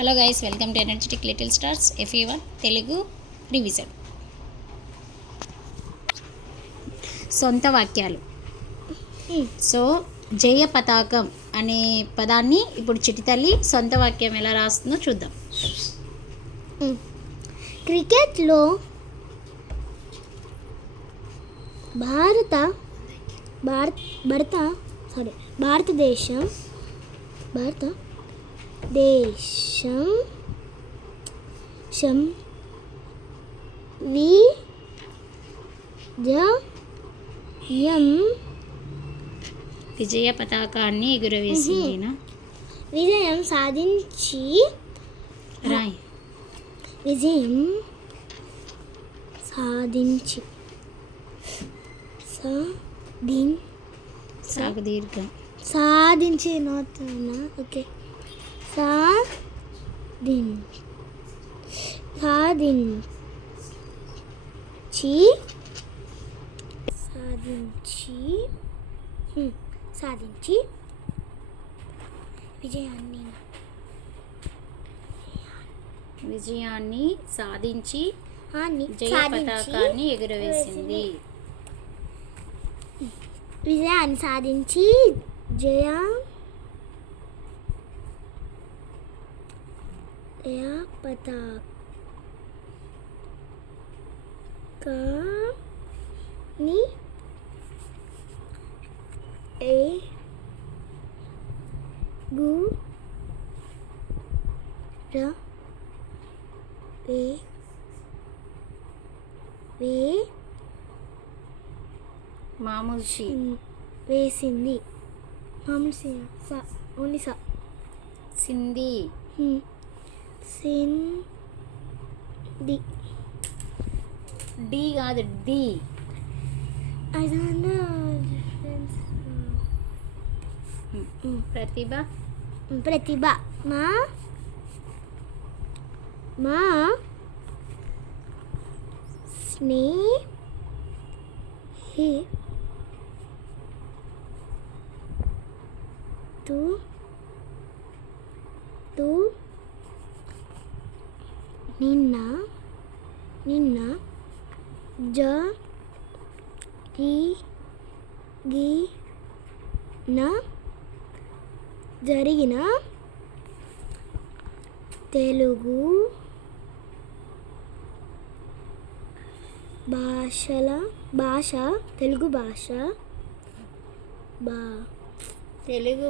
Hello guys, welcome to energetic little stars FE1 Telugu revision. సొంత వాక్యాలు. So జయ పతాకం అనే పదాన్ని ఇప్పుడు చిటితల్లి సొంత వాక్యం ఎలా రాస్తుందో చూద్దాం. క్రికెట్లో భారతదేశం విజయ పతాకాన్ని ఎగురవేసింది. విజయం సాధించి రాయ్. సాగు దీర్ఘం. సాధించి నోతున్నా. ఓకే, సాధించి విజయాన్ని సాధించి జయ పతాకాన్ని ఎగురవేసింది. విజయాన్ని సాధించి జయ పతాకాన్ని వేసింది. ఓన్లీ సింధి. డి కాదు, డి. ప్రతిభ మా నిన్న జరిగిన తెలుగు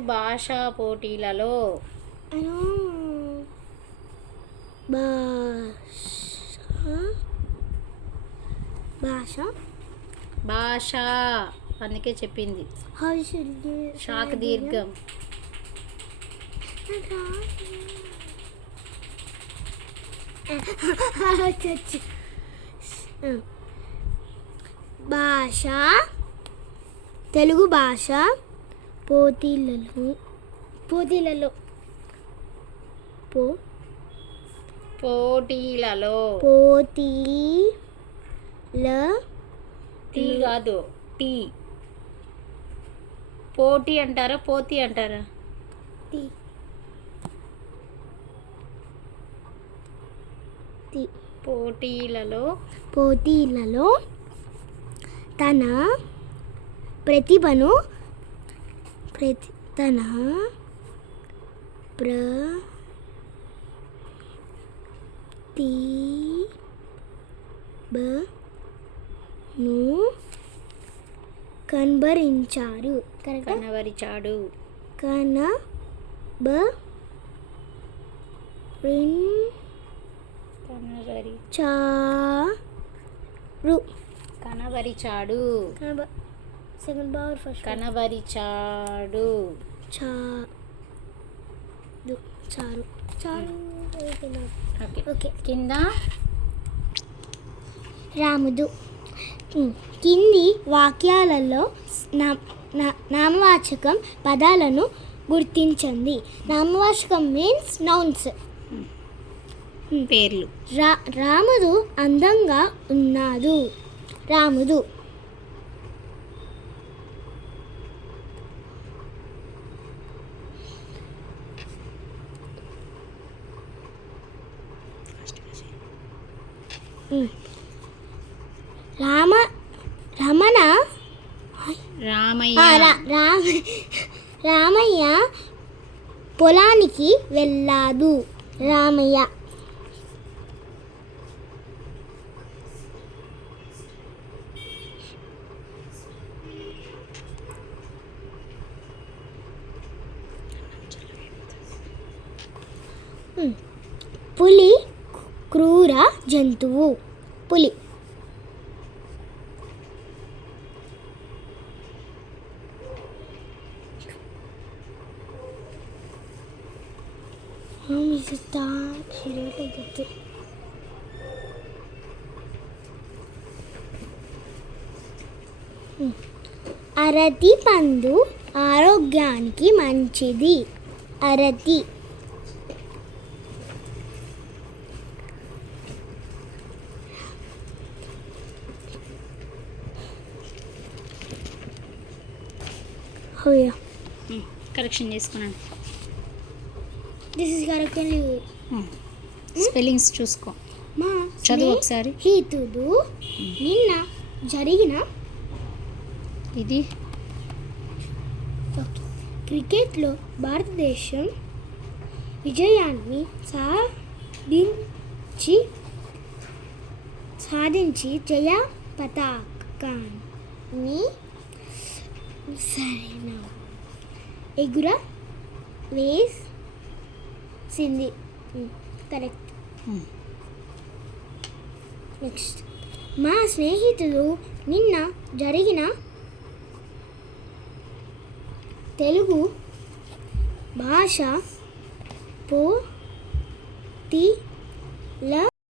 భాషా పోటీలలో భాష అందుకే చెప్పింది. శాక దీర్ఘం. తెలుగు భాష పోటీలలో టీ కాదు, టీ. పోటీ అంటారా, పోతి అంటారా? పోటీలలో తన ప్రతిభను కనబరిచాడు. కింద రాముడు. కింది వాక్యాలలో నామవాచకం పదాలను గుర్తించండి. నామవాచకం మీన్స్ నౌన్స్, పేర్లు. రాముడు అందంగా ఉన్నాడు. రాముడు. రామ రమణ రామయ్య. రామయ్య పొలానికి వెళ్ళాడు. రామయ్య పులి క్రూర జంతువు. పులి అరటి పండు ఆరోగ్యానికి మంచిది. అరటి కరెక్షన్ చేసుకున్నాను. This is correct. స్పెల్లింగ్స్ చూసుకో, మా చదువు ఒకసారి. స్నేహితుడు నిన్న జరిగిన ఇది క్రికెట్లో భారతదేశం విజయాన్ని సాధించి జయ పతాకాన్ని ఎగుర వేసింది. కరెక్ట్. నెక్స్ట్, మా స్నేహితులు నిన్న జరిగిన తెలుగు భాష పోటీలలో